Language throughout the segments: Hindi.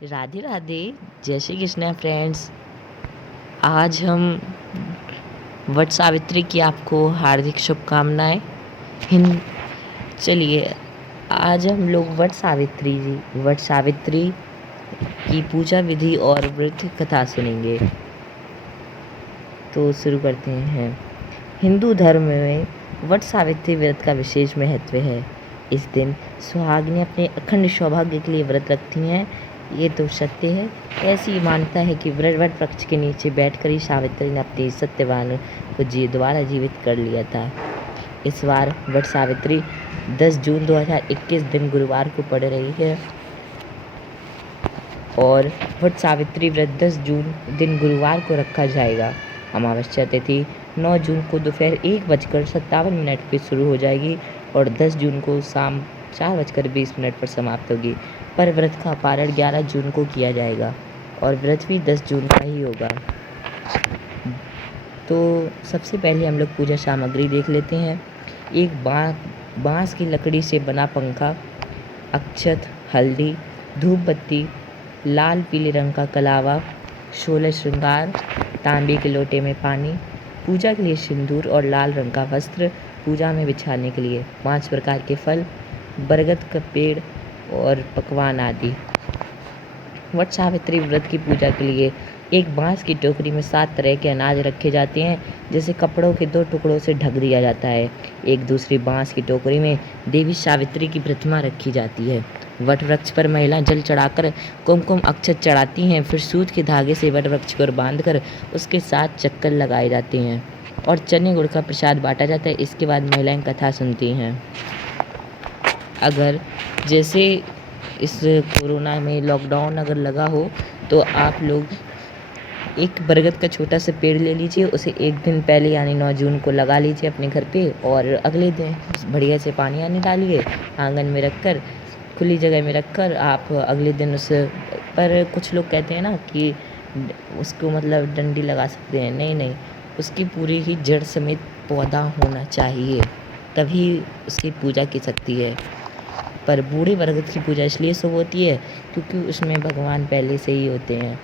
राधे राधे। जय श्री कृष्ण फ्रेंड्स। आज हम वट सावित्री की आपको हार्दिक शुभकामनाएं। हिंद चलिए, आज हम लोग वट सावित्री की पूजा विधि और व्रत कथा सुनेंगे। तो शुरू करते हैं। हिंदू धर्म में वट सावित्री व्रत का विशेष महत्व है। इस दिन सुहागिनें अपने अखंड सौभाग्य के लिए व्रत रखती हैं। ये तो सत्य है। ऐसी मान्यता है कि वट वृक्ष के नीचे बैठकर ही सावित्री ने अपने सत्यवान को दोबारा जीवित कर लिया था। इस बार वट सावित्री 10 जून 2021 दिन गुरुवार को पड़ रही है और वट सावित्री व्रत 10 जून दिन गुरुवार को रखा जाएगा। अमावस्या तिथि 9 जून को दोपहर 1:57 पर शुरू हो जाएगी और 10 जून को शाम 4:20 पर समाप्त होगी। पर व्रत का पारण 11 जून को किया जाएगा और व्रत भी 10 जून का ही होगा। तो सबसे पहले हम लोग पूजा सामग्री देख लेते हैं। एक बांस की लकड़ी से बना पंखा, अक्षत, हल्दी, धूप बत्ती, लाल पीले रंग का कलावा, 16 श्रृंगार, तांबे के लोटे में पानी, पूजा के लिए सिंदूर और लाल रंग का वस्त्र, पूजा में बिछाने के लिए 5 प्रकार के फल, बरगद का पेड़ और पकवान आदि। वट सावित्री व्रत की पूजा के लिए एक बांस की टोकरी में 7 तरह के अनाज रखे जाते हैं, जिसे कपड़ों के 2 टुकड़ों से ढक दिया जाता है। एक दूसरी बांस की टोकरी में देवी सावित्री की प्रतिमा रखी जाती है। वट वृक्ष पर महिला जल चढ़ाकर कुमकुम अक्षत चढ़ाती हैं, फिर सूत के धागे से वट वृक्ष पर बांधकर उसके 7 चक्कर लगाए जाते हैं और चने गुड़ का प्रसाद बांटा जाता है। इसके बाद महिलाएं कथा सुनती हैं। अगर जैसे इस कोरोना में लॉकडाउन अगर लगा हो तो आप लोग एक बरगद का छोटा सा पेड़ ले लीजिए, उसे एक दिन पहले यानी 9 जून को लगा लीजिए अपने घर पे और अगले दिन बढ़िया से पानी आने डालिए, आंगन में रखकर, खुली जगह में रखकर आप अगले दिन उस पर कुछ लोग कहते हैं ना कि उसको मतलब डंडी लगा सकते हैं। नहीं, उसकी पूरी ही जड़ समेत पौधा होना चाहिए, तभी उसकी पूजा की सकती है। पर बूढ़े बरगद की पूजा इसलिए शुभ होती है क्योंकि उसमें भगवान पहले से ही होते हैं,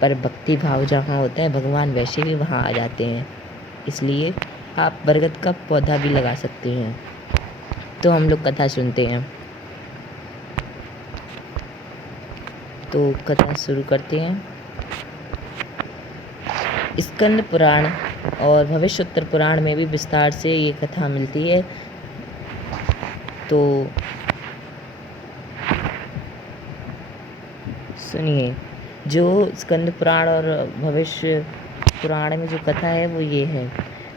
पर भक्ति भाव जहाँ होता है भगवान वैसे भी वहाँ आ जाते हैं। इसलिए आप बरगद का पौधा भी लगा सकते हैं। तो हम लोग कथा सुनते हैं। तो कथा शुरू करते हैं। स्कंद पुराण और भविष्योत्तर पुराण में भी विस्तार से ये कथा मिलती है। तो सुनिए, जो स्कंद पुराण और भविष्य पुराण में जो कथा है वो ये है।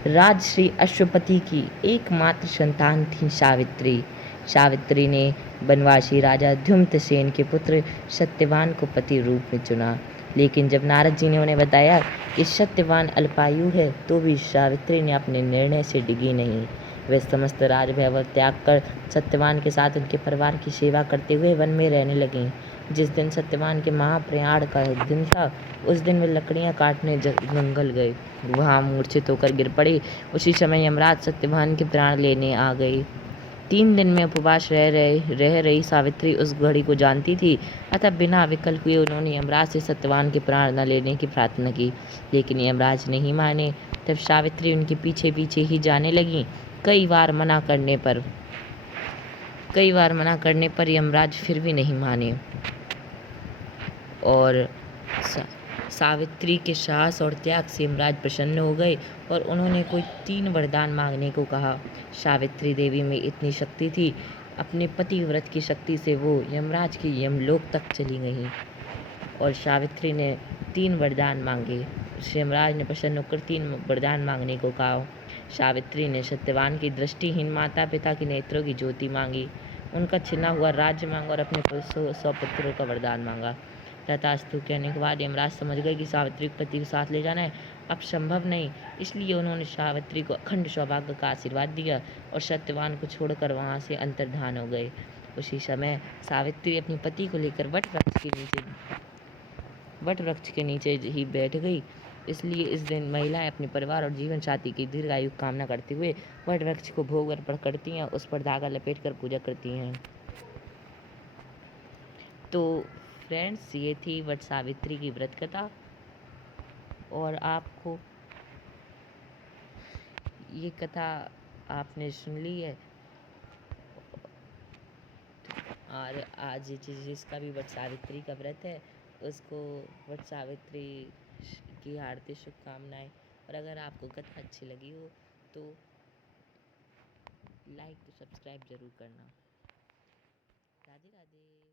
राजश्री अश्वपति की एकमात्र संतान थी सावित्री। सावित्री ने बनवासी राजा धुम्नसेन के पुत्र सत्यवान को पति रूप में चुना, लेकिन जब नारद जी ने उन्हें बताया कि सत्यवान अल्पायु है तो भी सावित्री ने अपने निर्णय से डिगी नहीं। वे समस्त राज वैभव त्याग कर सत्यवान के साथ उनके परिवार की सेवा करते हुए वन में रहने लगीं। जिस दिन सत्यवान के महाप्रयाण का दिन था, उस दिन वे लकड़ियां काटने जंगल गए। वहां मूर्छित होकर गिर पड़ी। उसी समय यमराज सत्यवान के प्राण लेने आ गए। 3 दिन में उपवास रह रही सावित्री उस घड़ी को जानती थी, अतः बिना विकल्प हुए उन्होंने यमराज से सत्यवान के प्राण न लेने की प्रार्थना की, लेकिन यमराज नहीं माने। तब सावित्री उनके पीछे पीछे ही जाने लगी। कई बार मना करने पर यमराज फिर भी नहीं माने और सावित्री के साहस और त्याग से यमराज प्रसन्न हो गए और उन्होंने कोई 3 वरदान मांगने को कहा। सावित्री देवी में इतनी शक्ति थी, अपने पति व्रत की शक्ति से वो यमराज की यमलोक तक चली गई और सावित्री ने 3 वरदान मांगे। यमराज ने प्रसन्न होकर 3 वरदान मांगने को कहा। सावित्री ने सत्यवान की दृष्टिहीन माता पिता के नेत्रों की ज्योति मांगी, उनका छिना हुआ राज्य मांगा और अपने 100 पुत्रों का वरदान मांगा। तथास्तु कहने के बाद यमराज समझ गए कि सावित्री को पति के साथ ले जाना है अब संभव नहीं, इसलिए उन्होंने सावित्री को अखंड सौभाग्य का आशीर्वाद दिया और सत्यवान को छोड़कर वहां से अंतर्धान हो गए। उसी समय सावित्री अपने पति को लेकर वट वृक्ष के नीचे ही बैठ गई। इसलिए इस दिन महिलाएं अपने परिवार और जीवन साथी की दीर्घायु कामना करते हुए वट वृक्ष को भोग अर्पण करती हैं, उस पर धागा लपेट कर पूजा करती हैं। तो फ्रेंड्स, ये थी वट सावित्री की व्रत कथा। और आपको ये कथा आपने सुन ली है। और आज जिसका भी वट सावित्री का व्रत है उसको वट सावित्री की हार्दिक शुभकामनाएं। और अगर आपको कथा अच्छी लगी हो तो लाइक तो सब्सक्राइब ज़रूर करना। राधे राधे।